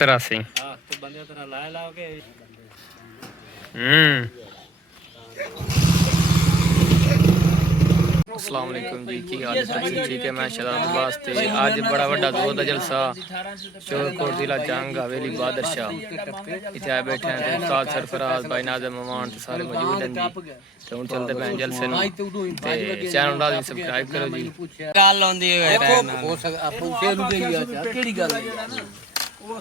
83 हाँ तो बंदे तरह लाया लाओ के अस्सलाम वालेकुम जी की हाल है ठीक है। मैं शराब वास्ते आज बड़ा बड़ा दो दा जलसा शोरकोट जिला जंग हवेली बहादुर शाह इत्थे आए बैठे हैं। उस्ताद सरफराज भाई नाज़िम मेहमान ते सारे मौजूद हैं जी। ते हुन चलते हैं जलसे नु ते चैनल लाजमी सब्सक्राइब करो जी। गल होंदी है हो आपको शेर नु देई आ केड़ी गल है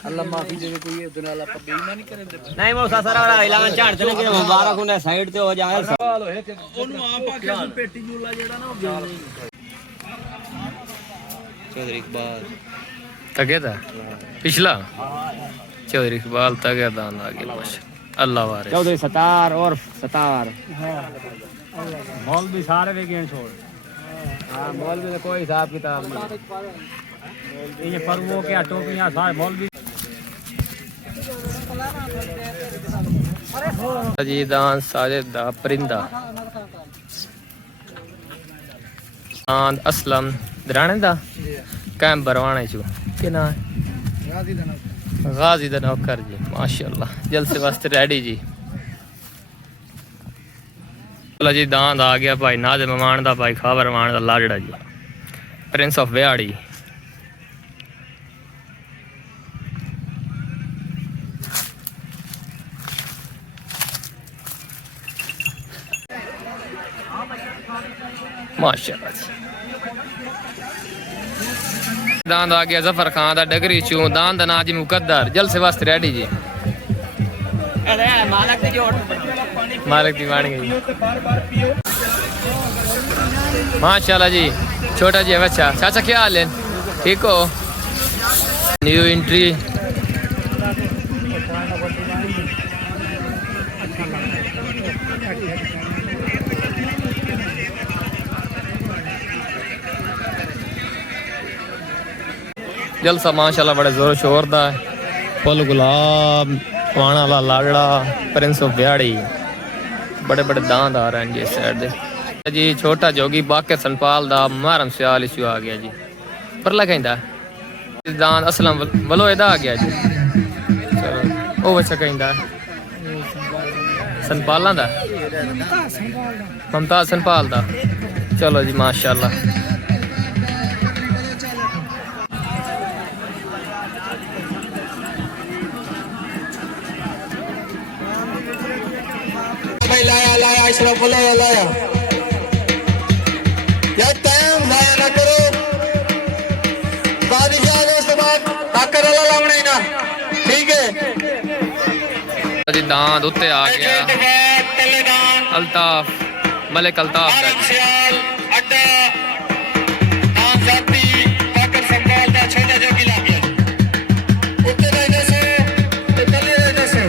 अल्लाह माफी देवे कोई उदे नाल आप बेईमानी करें नहीं वो सारा इलाका झाड़ चले के मुबारक होने साइड ते हो जाए सवाल होए कि ओनु आप आके पेटी जूला जेड़ा ना चौधरी इकबाल तगे था पिछला चौधरी इकबाल तगे था ना आगे माशा अल्लाह वारिस चौधरी सतार और सतार मौलवी सारे वे गेन छोड़ हां मौलवी ने कोई हिसाब किताब नहीं ये परवो के टोपियां सारे मौलवी अजीदान साजिद दा परिंदा आंद असलम दराने दा कैंप बरवाने चो के ना गाजी दा नौकर जी माशाअल्लाह जलसे वास्ते रेडी जी। चलो जी दांद आ गया भाई नाज़िम मेहमान दा भाई खावर मेहमान दा लाडड़ा जी प्रिंस ऑफ व्याड़ी माशाअल्लाह जी। दांद आ गया जफर खान दा डगरी चू दांद नाजी मुकद्दर जलसे वास्ते रेडी जी। मालिक दी बन गई माशाअल्लाह जी। छोटा जी बच्चा चाचा क्या हाल है ठीक हो। न्यू एंट्री जलसा माशाल्लाह बड़े जोर शोर दा फुल गुलाब पाना वाला लाडड़ा प्रिंस ऑफ व्याड़ी बड़े बड़े दांत आ रहे हैं जी इस साइड दे जी। छोटा जोगी बाके सनपाल दा मुहर्रम सियाल इशू आ गया जी परला कहंदा दांत असलम वलो एदा आ गया जी। चलो ओ बच्चा कहंदा सनपालां दा ममताज सनपाल दा चलो जी माशाल्लाह। लाया लाया इशरफ लाया लाया यार टाइम लाया ना करो बाद उसके बाद आकर वाला लावना ही ना ठीक है जी। दांत उत्ते आ गया अल्ताफ मलिक अल्ताफ दा अड्डा नाम जाती आकर संभाल दा छोटा जोगी ला गया उत्ते रहने से तले रहने से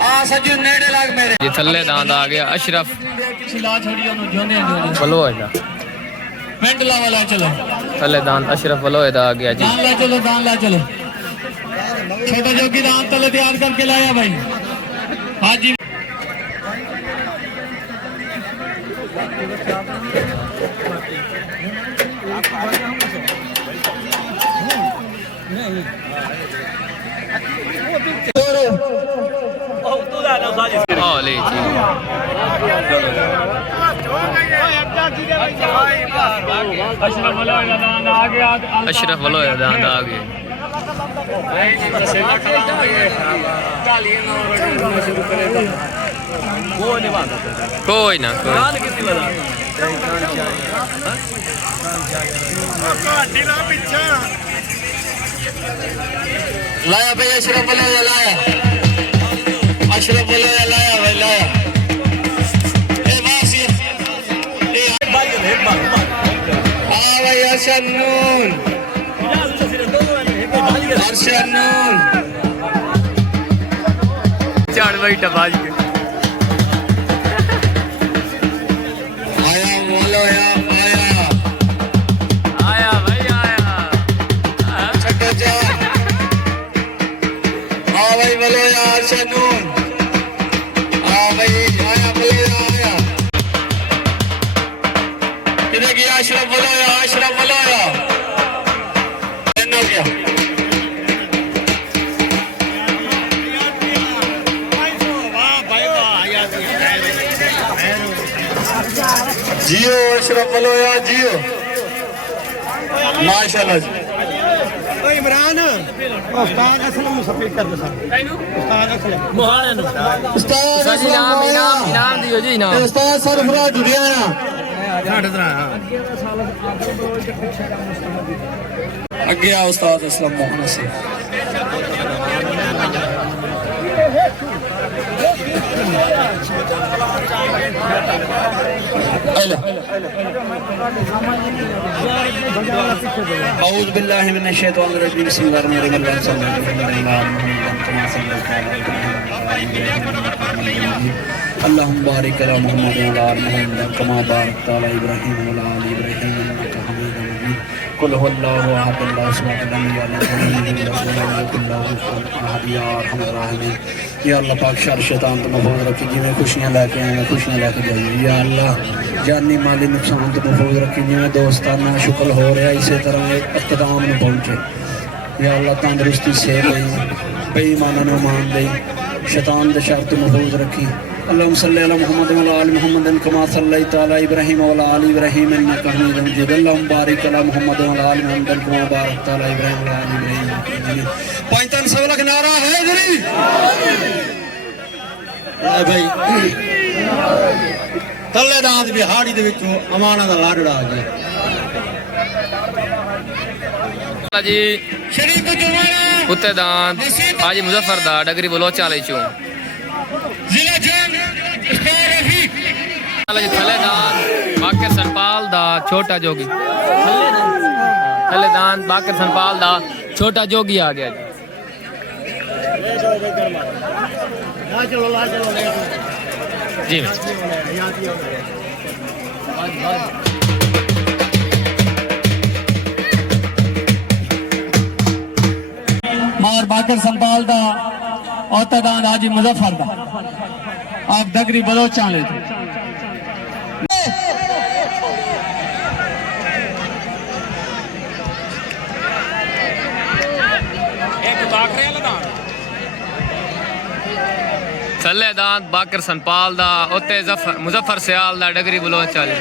आ सजू नेड़े लाग मेरे जी। थल्ले दांत आ गया अशरफ बलोएदा पेंडला वाला चलो थल्ले दांत अशरफ बलोएदा आ गया जी। दान ला चलो दान ला चलो छोटा जोगी दान तले तैयार करके लाया भाई हाँ जी। अशरफ वलोए दांत आ गए कोई ना कोई लाया भाई अशरफ वलोए लाया अशरफ वलोए लाया भाई लाया Arşanun Arşanun चार भाई टबाज के आया बोलो आया आया भाई आया छोटा जा हाँ भाई बोलो या अर्शनून हाँ भाई आया बोलो आया किधर गया अशरफ बोलो या जियो अशरफ बोलो यार जियो माशाल्लाह जी इमरान उस्ताद असलम सफीर कर दो उस्ताद असलम मोहाना उस्ताद जी नाम इनाम दियो जी इनाम उस्ताद सरफराज जुड़िया अगे आ उस्ताद असलम मोहन से औज़ बिल्लाहि मिनश शैतानिर रजीम बिस्मिल्लाहिर रहमानिर रहीम अल्लाहुम्मा बारिक अला मुहम्मद व अला आलि मुहम्मद कमा बारकता अला इब्राहीम व अला आलि इब्राहीम इन्नका हमीदुम मजीद कुल हुवल्लाहु अहद अल्लाहु समद लम यलिद व लम यूलद व लम यकुल लहु कुफुवन अहद या अरहमर राहिमीन या अल्लाह पाक शर शैतान तो महफूज रखी जिवें खुशियां लेके आए खुशियां लेके जाइए या अल्लाह जानी माली नुकसान तो महफूज रखी जिवें दोस्ताना शुक्र हो रहा इसी तरह इख्तिताम में पहुंचे या अल्लाह तंदुरुस्ती सेहत दई बेईमाना ने मान दई शैतान दे शर तो महफूज रखी अल्लाहुम्मा सल्लि अला मुहम्मद व अला आलि मुहम्मद कमा सल्लैता अला इब्राहीम व अला आलि इब्राहीम इन्नका हमीदुम मजीद अल्लाहुम्मा बारिक अला मुहम्मद व अला आलि मुहम्मद कमा बारकता अला इब्राहीम व अला आलि इब्राहीम पांच तन सब लख नारा है इधर भाई तल्ले दांत बिहाड़ी दे विचों अमाना दा लाडड़ा आ गया जी शरीफ जुमाना कुत्ते दांत हाजी मुजफ्फर दा डगरी बलोच वाले चो जिला जंग उस्ताद रफीक जी थले दांत बाकर संपाल दा छोटा जोगी थले दांत बाकर संपाल दा छोटा जोगी आ गया जी मार बाकर संपाल दा और तदान हाजी मुजफ्फर दा आप दगरी बलोचा ले थले दांत बाकर संपाल दा ओते मुजफ्फर सियाल दा डगरी बलोच वाले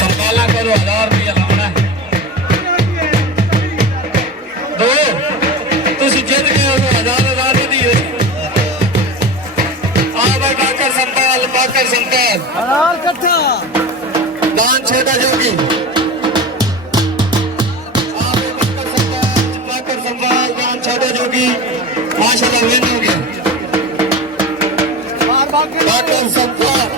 संपाला करो 1000 रुपया लाना दो तुसी जित गए हो 1000 दिए आ भाई बाकर संपाल हलाल कट्ठा दान छोटा जोगी बाकर संपाल दान छोटा जोगी माशाल्लाह विन हो गया बाकर संपाल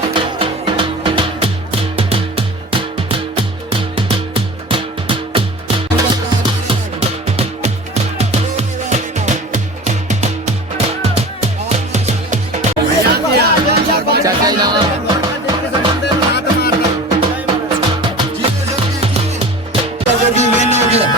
चाचा इनाम जोगी विन हो गया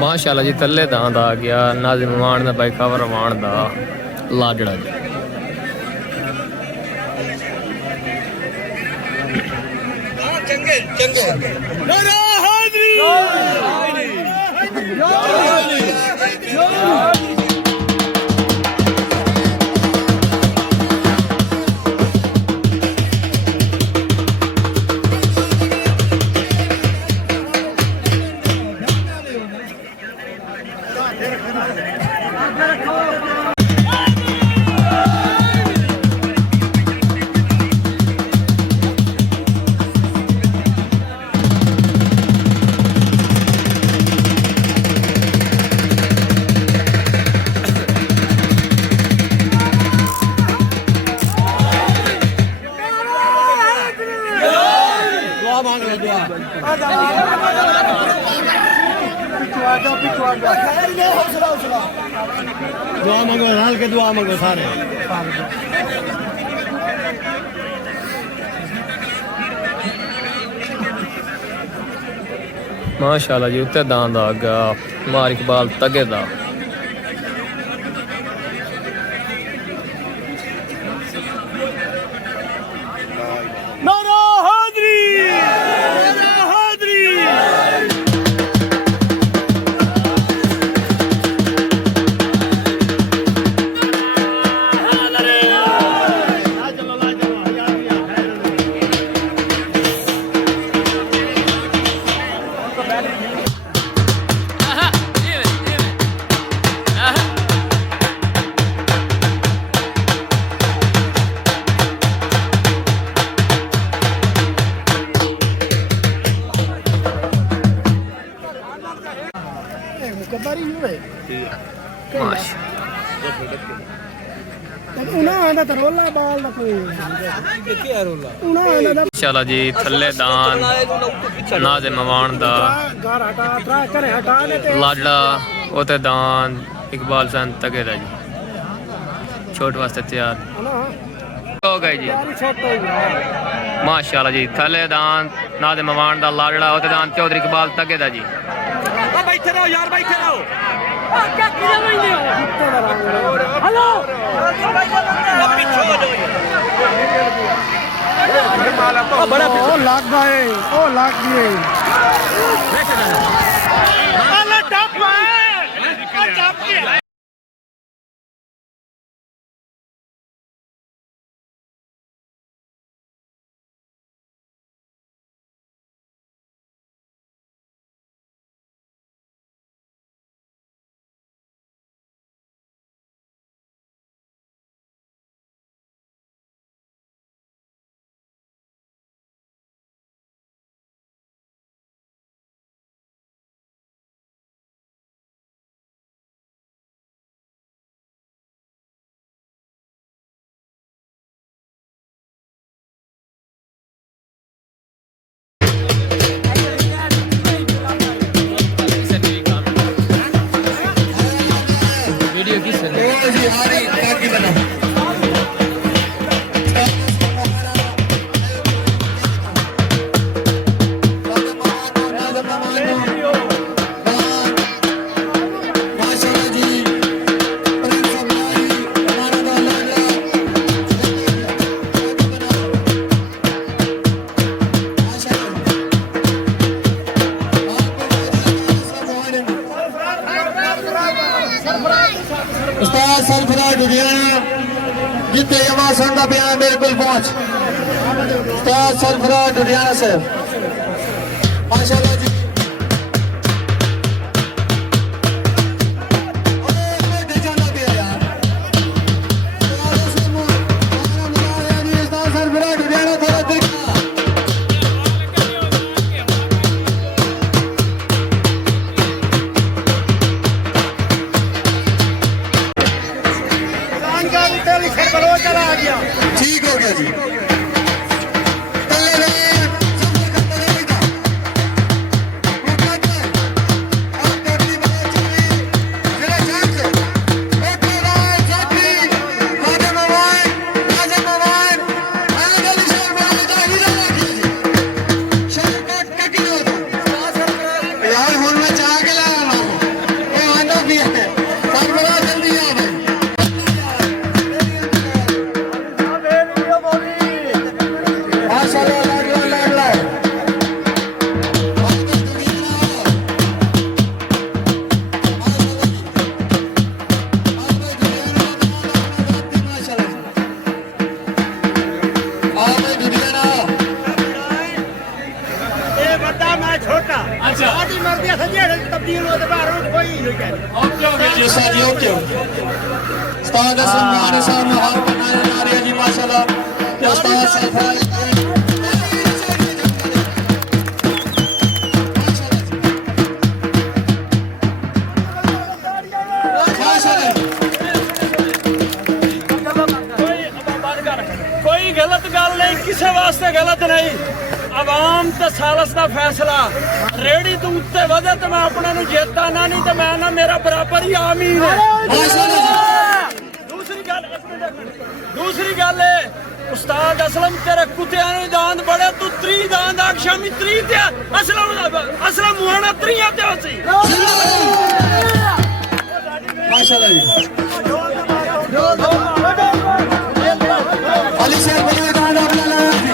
माशाल्लाह जी तल्ले दांत आ गया नाजिम मान दा भाई खबर मान दा लाडड़ा जी चंगे चंगे दुआ मांगो हाल के दुआ मांगो सारे माशाल्लाह जी उत्ते दांद आ गया मार इकबाल तगे दा नारा हाजरी नारा हाजरी माशा माशाल्लाह जी थल्ले दान नाज़े मवान दा लाडला ओते दान इकबाल सन तगे दा जी छोट वास्ते तैयार हो गई जी माशाल्लाह जी थल्ले दान नाज़े मवान दा लाडला ओते दान चौधरी इकबाल तगे दा जी बैठे रहो यार बैठे रहो लाख भाई ओ लाख दिए उस्ताद सरफराज लुधियाना जिते यमासन का बयान बिल्कुल पहुंच उस्ताद सरफराज लुधियाना साहब माशाल्लाह जी ठीक हो गया जी ਸਾਡੀ ਮਰਦੀ ਆ ਸੰਜੇ ਤਬਦੀਲ ਹੋ ਤੇ ਬਾਹਰ ਕੋਈ ਨਹੀਂ ਕਹਿੰਦਾ ਜਿਸਾ ਜੀ ਓਕੇ ਉਸਤਾਦ ਅਸਲਮਾਨ ਸਾਹਿਬ ਨੂੰ ਹਾਰ ਬਣਾਇਆ ਜਾ ਰਿਹਾ ਜੀ ਮਾਸ਼ਾਅੱਲਾ ਤੇ ਉਸਤਾਦ ਸਾਹਿਬ ਕੋਈ ਗਲਤ ਗੱਲ ਨਹੀਂ ਕਿਸੇ ਵਾਸਤੇ ਗਲਤ ਨਹੀਂ ਆਵਾਮ ਤੇ ਸਾਲਸ ਦਾ ਫੈਸਲਾ ਰੇੜੀ ਤੋਂ ਉੱਤੇ ਵਧੇ ਤੇ ਮੈਂ ਆਪਣੇ ਨੂੰ ਜੇਤਾ ਨਾ ਨਹੀਂ ਤੇ ਮੈਂ ਨਾ ਮੇਰਾ ਬਰਾਬਰ ਹੀ ਆਮੀਨ ਦੂਸਰੀ ਗੱਲ ਹੈ ਉਸਤਾਦ ਅਸਲਮ ਤੇਰੇ ਕੁੱਤਿਆਂ ਨੇ ਦਾਨ ਬੜੇ ਤੂੰ 30 ਦਾਨ ਦਾ ਸ਼ਾਮੀ 30 ਤੇ ਅਸਲਮ ਮੁਹਾਣਾ 30 ਤੇ ਹੋਸੀ ਮਾਸ਼ਾਅੱਲਾ ਜੀ ਅਲੀ ਸ਼ੇਰ ਬਣੇ ਦਾਨ ਆਪਣਾ ਲਾਇਆ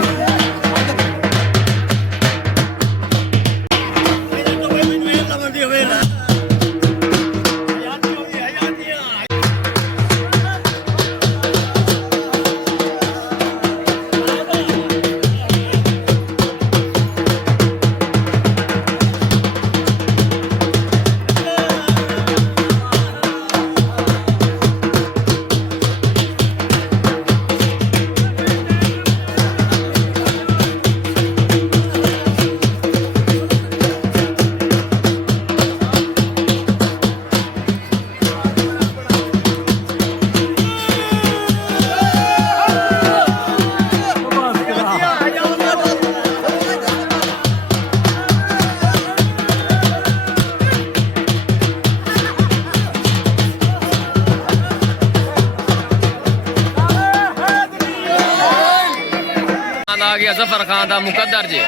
आ गया जफर खान दा मुकद्दर जी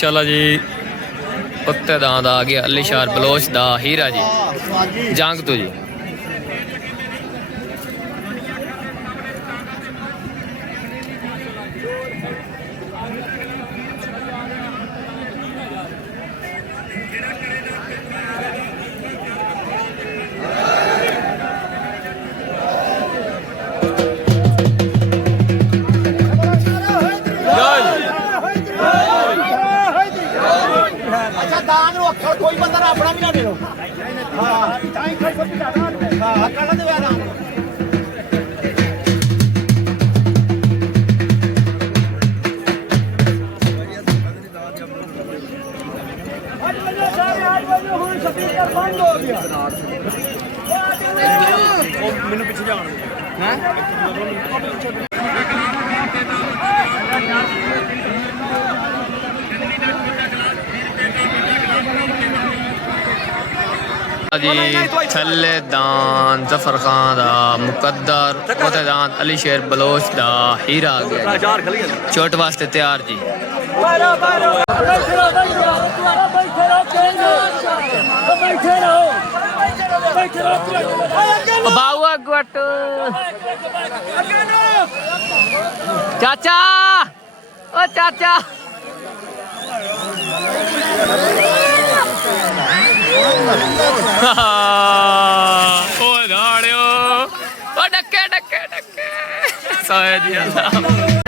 चलो जी उत्ते दां दा आ गया अली शार बलोच दा हीरा जी जंग तो जी कोई बंदा अपना भी ना दे लो हाँ कल दे वाला बंद हो गया मैंने पीछे जाना जी थल्ले दान जफर खान दा मुकद्दर ओते दान अली शेर बलोच दा हीरा आ गया चोट वास्ते तैयार जी बाहुआ गुट चाचा ओ चाचा ओ दाड़ियो ओ डक्के डक्के डक्के सोए जी अल्लाह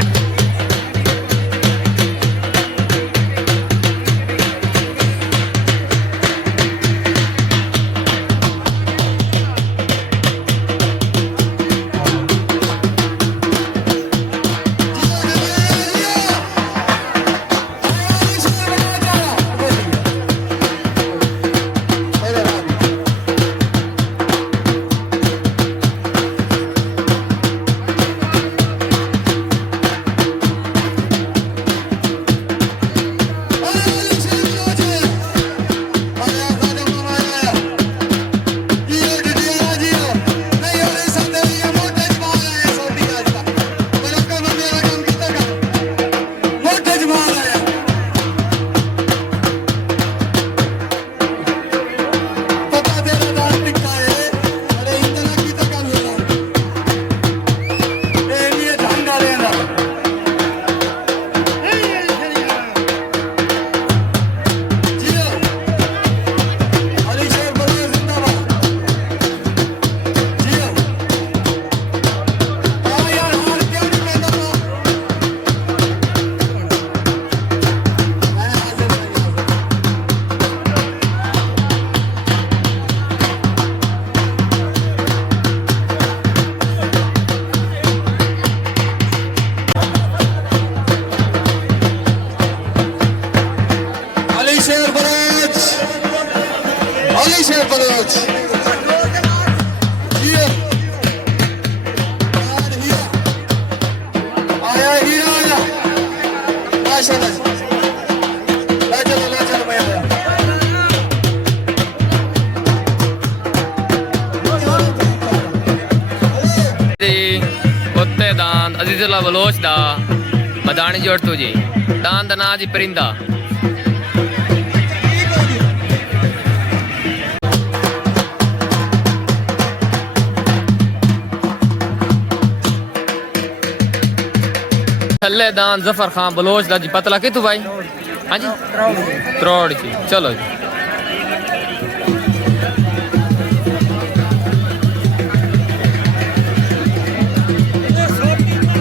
अजीजुल्लाह बलोच दा मदानी जोड़ तो जी दान दा नाम जी परिंदा थल्ले दान जफर खान बलोच दा जी पतला कितु भाई हाँ जी त्रोड़ जी चलो जी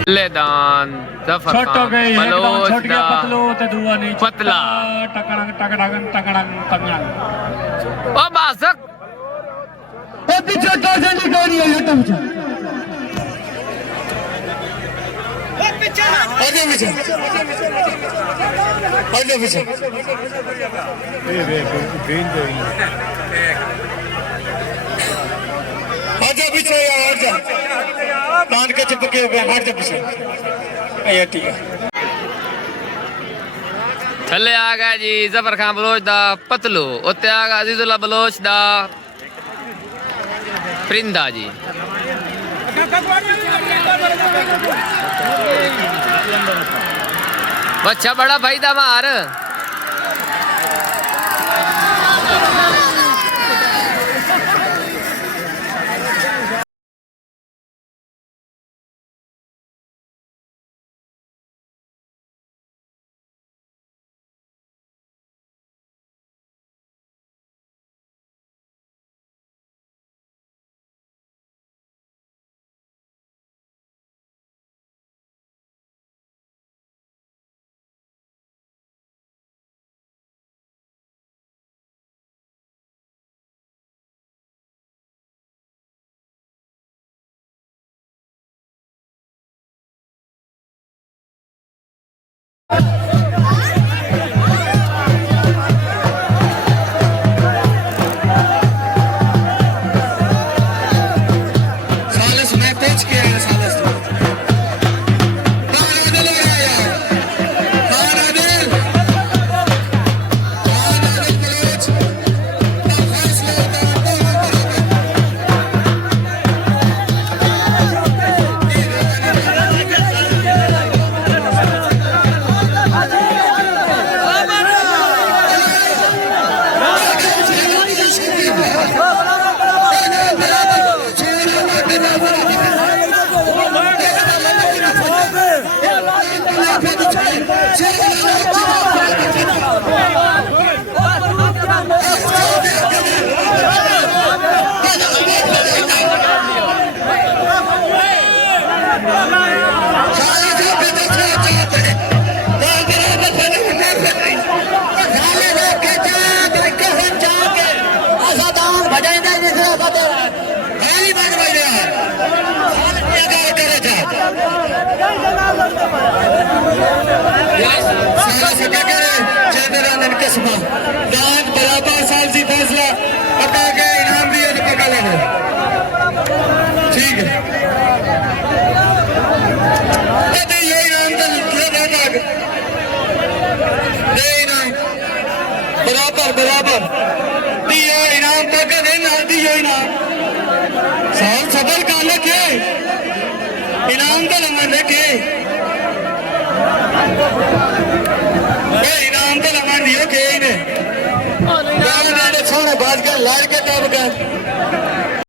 थल्ले दान जफर खान बलोच दा पतला ओ बासक ए पीछे टॉर्चर नहीं कर रही है ये तो आगे पीछे आगे पीछे आजा पीछे यार जा कान के चिपके हुए हट जा पीछे ये ठीक है थल्ले आ गया जी जफर खान बलोच दा पतलू उत्ते आ गया अजीजुल्लाह बलोच दा परिंदा जी बच्चा बड़ा भाई दा मार बराबर साल से फैसला पका के इनाम दिए तो पका लेंगे ठीक है ये इनाम बराबर बराबर दियो इनाम पका देना दियो इनाम साल सबर काले के इनाम तो लंगने के इनाम तो लगा दियो के सोने बाज कर लाड़ के तब कर